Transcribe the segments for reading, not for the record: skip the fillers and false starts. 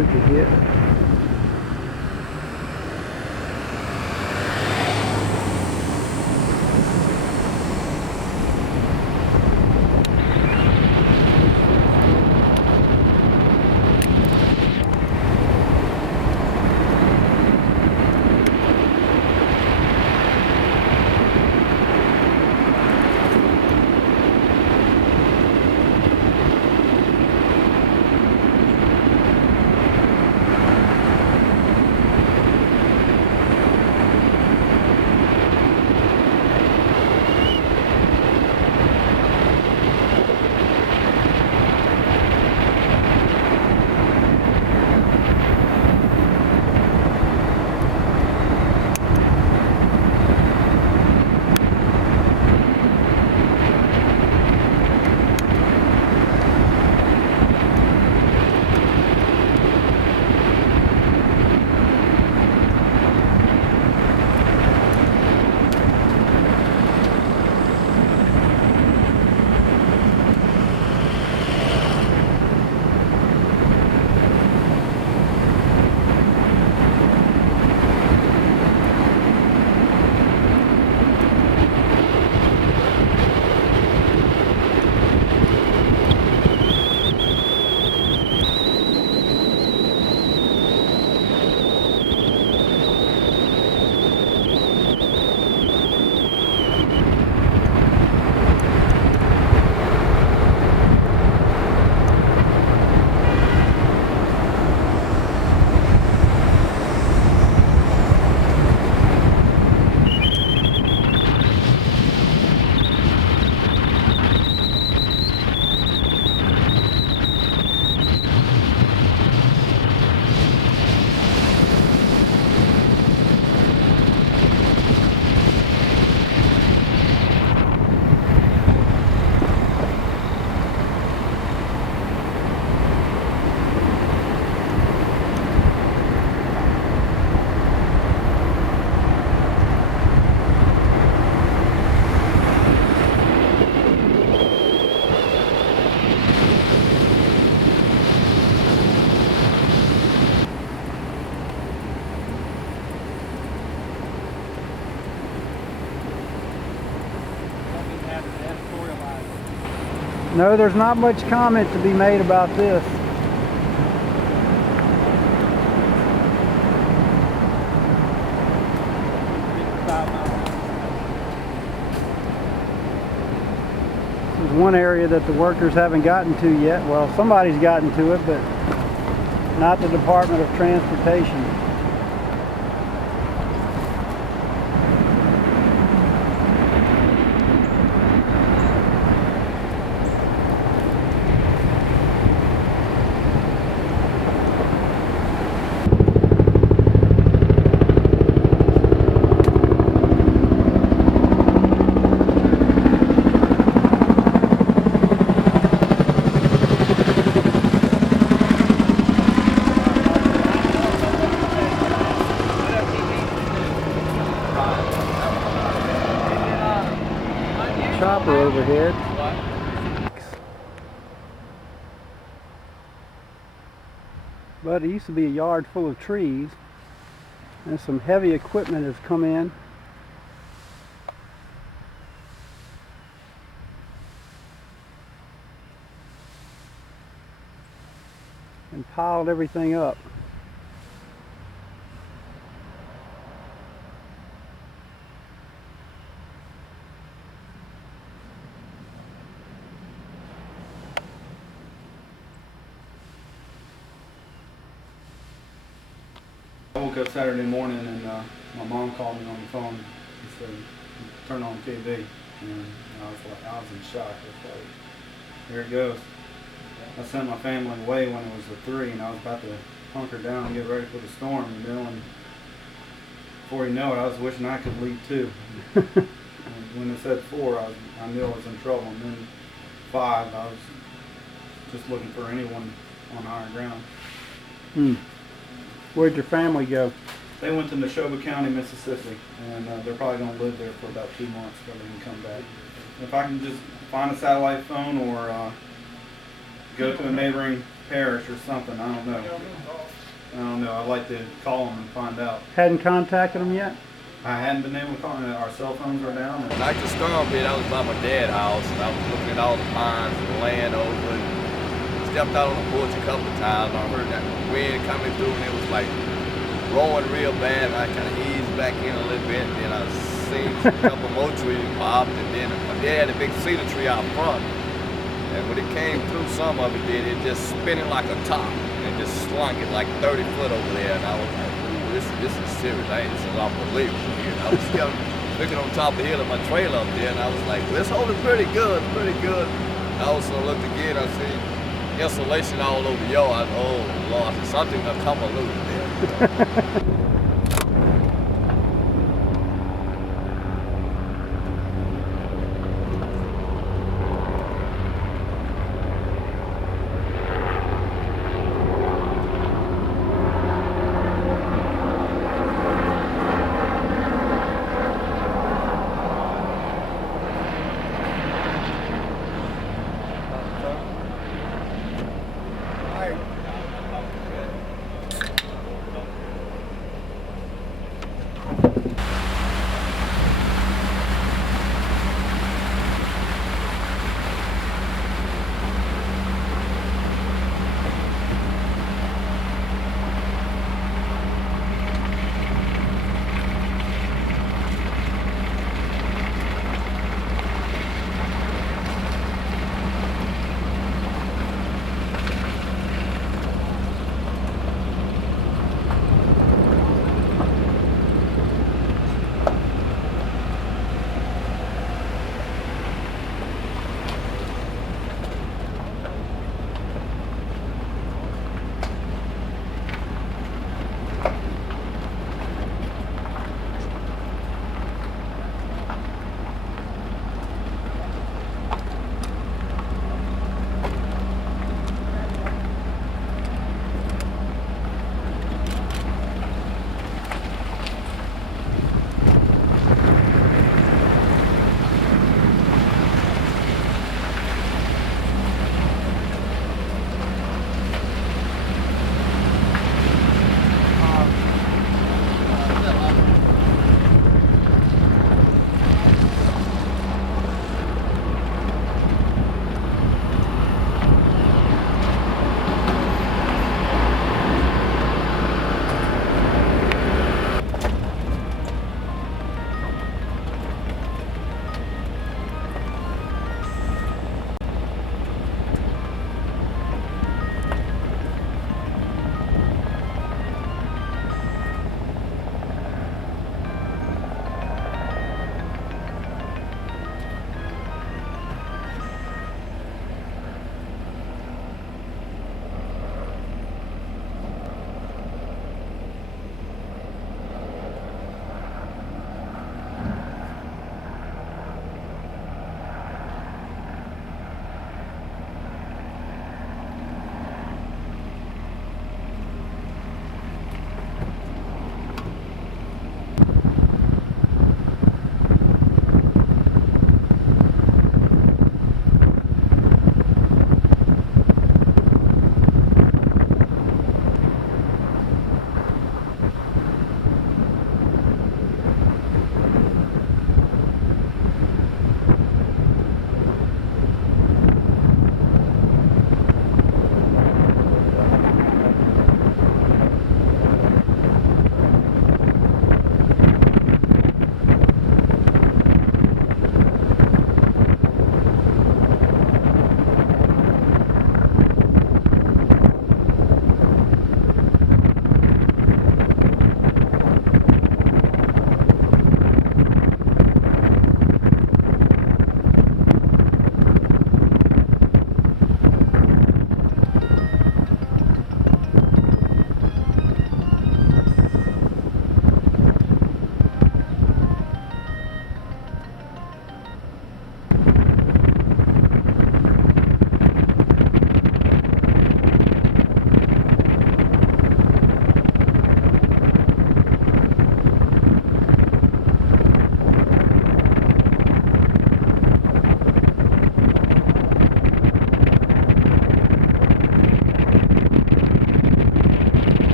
took a hit. No, there's not much comment to be made about this. This is one area that the workers haven't gotten to yet. Well, somebody's gotten to it, but not the Department of Transportation. Chopper overhead. But it used to be a yard full of trees, and some heavy equipment has come in and piled everything up. I woke up Saturday morning and my mom called me on the phone and said, turn on TV. And I was in shock. I was like, here it goes. I sent my family away when it was a 3 and I was about to hunker down and get ready for the storm, you know, and before you know it, I was wishing I could leave too. And when it said 4, I knew I was in trouble. And then 5, I was just looking for anyone on higher ground. Where'd your family go? They went to Neshoba County, Mississippi, and they're probably going to live there for about 2 months before they can come back. If I can just find a satellite phone or go to a neighboring parish or something. I don't know. I don't know. I'd like to call them and find out. Hadn't contacted them yet? I hadn't been able to call them. Our cell phones are down. When like the storm hit, I was by my dad's house, and I was looking at all the pines and the land over, and stepped out on the porch a couple of times. I heard that wind coming through, and it was like blowing real bad. I kind of eased back in a little bit, and then I seen a couple more trees popped, and then my dad had a big cedar tree out front. And when it came through, some of it did, it just spinning like a top, and just slunk it like 30 foot over there. And I was like, ooh, this is serious. This is unbelievable here. And I was still looking on top of the hill of my trailer up there, and I was like, well, it's holding pretty good, pretty good. I also looked again, I see insulation all over the yard. Oh Lord, something will come loose there.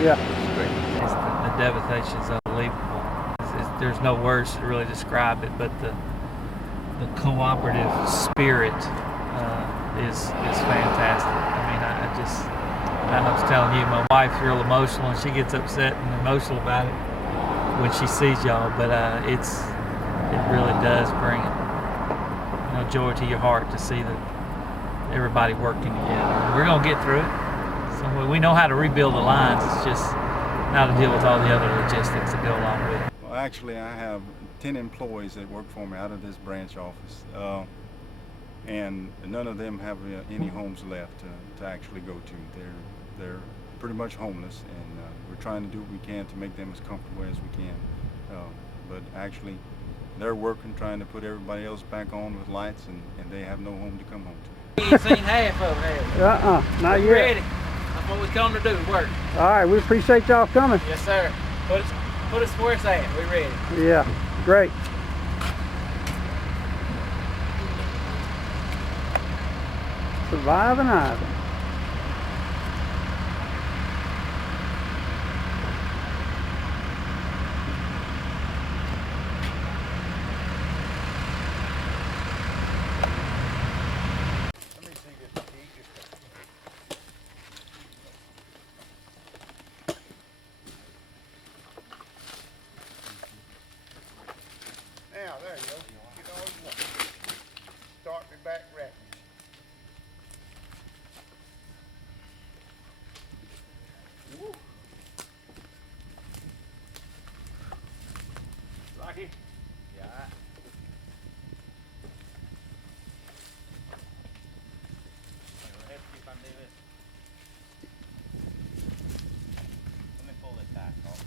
Yeah. It's great. The devastation is unbelievable. There's no words to really describe it, but the cooperative spirit is fantastic. I mean, I was telling you, my wife's real emotional, and she gets upset and emotional about it when she sees y'all. But it really does bring joy to your heart to see that everybody working together. We're gonna get through it. So we know how to rebuild the lines. It's just how to deal with all the other logistics that go along with it. Well, actually, I have 10 employees that work for me out of this branch office, and none of them have any homes left to actually go to. They're pretty much homeless, and we're trying to do what we can to make them as comfortable as we can. But actually, they're working, trying to put everybody else back on with lights, and they have no home to come home to. You ain't seen half of it. Not We yet. ready. That's what we come to do, work. All right, we appreciate y'all coming. Yes, sir. Put us where it's at. We ready. Yeah, great. Surviving Ivan. Now, there you go. Get all you want. Start me back wrapping. Rocky? Yeah. Let me pull this back off.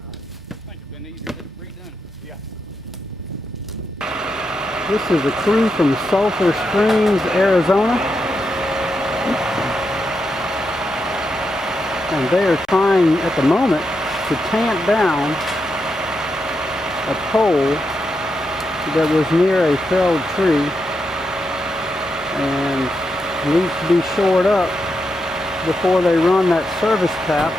I think it's been easier to redone. Yeah. This is a crew from Sulphur Springs, Arizona. And they are trying at the moment to tamp down a pole that was near a felled tree and needs to be shored up before they run that service tap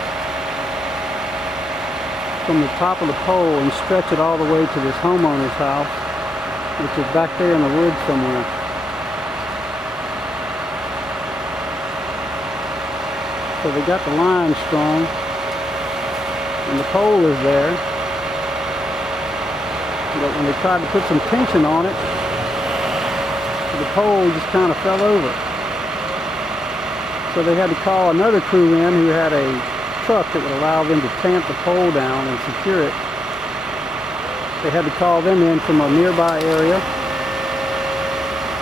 from the top of the pole and stretch it all the way to this homeowner's house, which is back there in the woods somewhere. So they got the line strung, and the pole is there, but when they tried to put some tension on it, the pole just kind of fell over. So they had to call another crew in who had a truck that would allow them to tamp the pole down and secure it. They had to call them in from a nearby area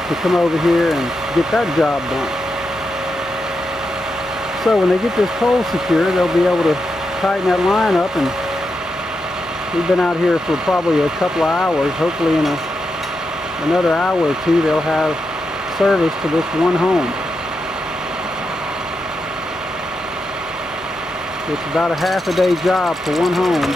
to come over here and get that job done. So when they get this pole secure, they'll be able to tighten that line up, and we've been out here for probably a couple of hours. Hopefully in another hour or two they'll have service to this one home. It's about a half a day job for one home.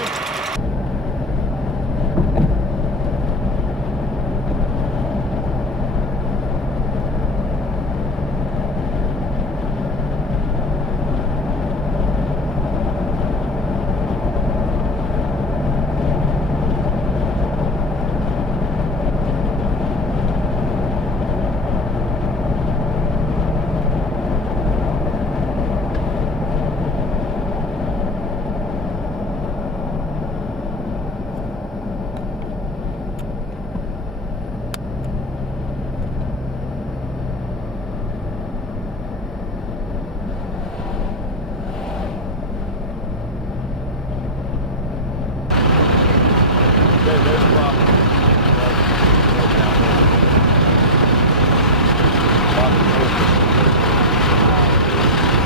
There's a problem.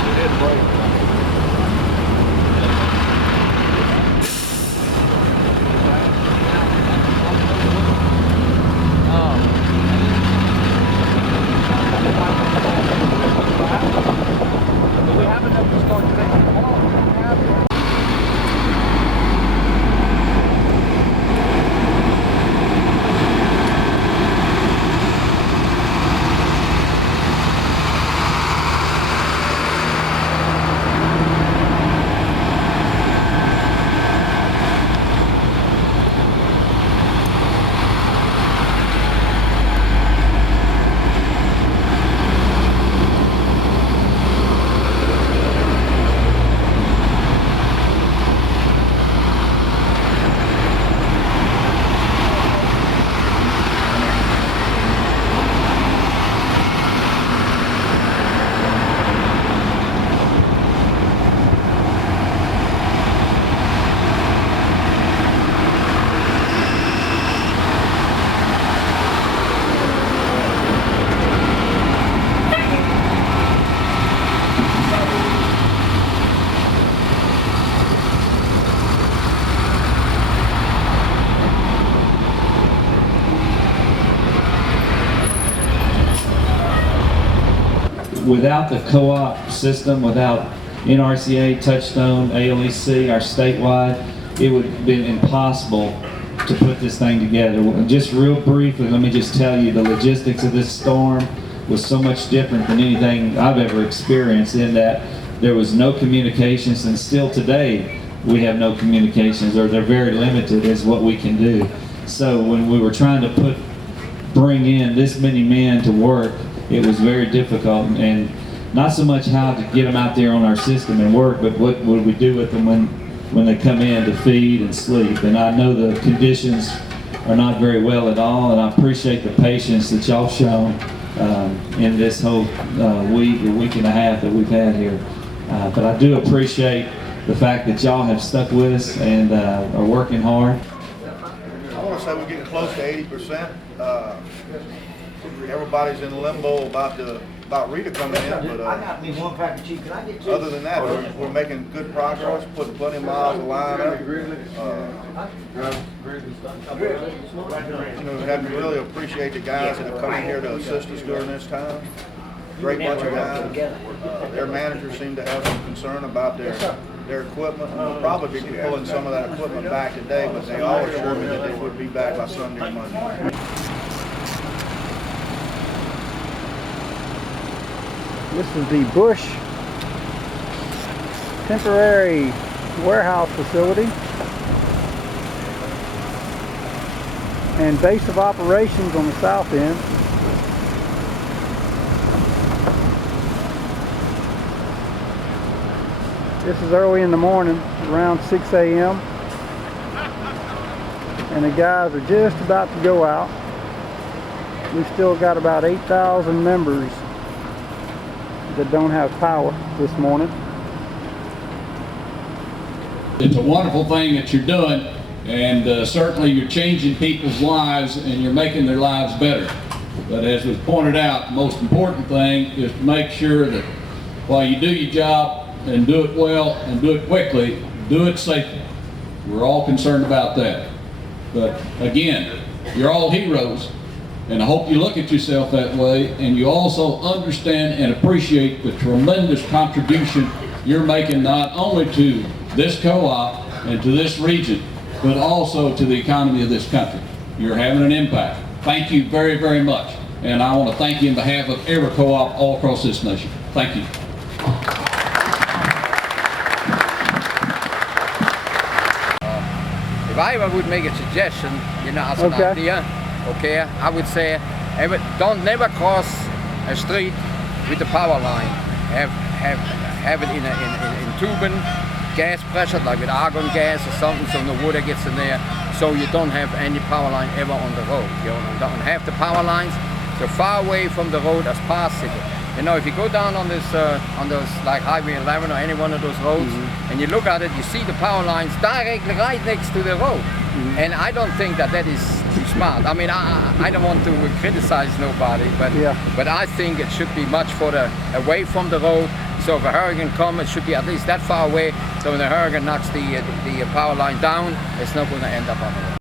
It did break. Do we have enough to start today? without the co-op system, without NRCA, Touchstone, ALEC, our statewide, it would have been impossible to put this thing together. Just real briefly, let me just tell you, the logistics of this storm was so much different than anything I've ever experienced, in that there was no communications, and still today we have no communications, or they're very limited as what we can do. So when we were trying to bring in this many men to work, it was very difficult, and not so much how to get them out there on our system and work, but what would we do with them when they come in to feed and sleep. And I know the conditions are not very well at all, and I appreciate the patience that y'all shown in this whole week or week and a half that we've had here. But I do appreciate the fact that y'all have stuck with us and are working hard. I want to say we're getting close to 80%. Everybody's in limbo about Rita coming in, but other than that, we're making good progress, putting plenty of miles of line up. We have to really appreciate the guys that have come in here to assist us during this time. Great bunch of guys. Their managers seem to have some concern about their equipment. We'll probably be pulling some of that equipment back today, but they all assured me that they would be back by Sunday or Monday. This is the Bush temporary warehouse facility and base of operations on the south end. This is early in the morning, around 6 a.m. and the guys are just about to go out. We've still got about 8,000 members that don't have power this morning. It's a wonderful thing that you're doing, and certainly you're changing people's lives and you're making their lives better. But as was pointed out, the most important thing is to make sure that while you do your job and do it well and do it quickly, do it safely. We're all concerned about that. But again, you're all heroes. And I hope you look at yourself that way, and you also understand and appreciate the tremendous contribution you're making, not only to this co-op and to this region, but also to the economy of this country. You're having an impact. Thank you very, very much. And I want to thank you on behalf of every co-op all across this nation. Thank you. If I ever would make a suggestion, as an idea, I would say never cross a street with the power line. Have it in tubing, gas pressure, like with argon gas or something, so the water gets in there, so you don't have any power line ever on the road. You don't have the power lines so far away from the road as possible. If you go down on those like Highway 11 or any one of those roads, and you look at it, you see the power lines directly right next to the road. And I don't think that is too smart. I mean, I don't want to criticize nobody, but I think it should be much further away from the road. So if a hurricane comes, it should be at least that far away. So when the hurricane knocks the power line down, it's not going to end up on the road.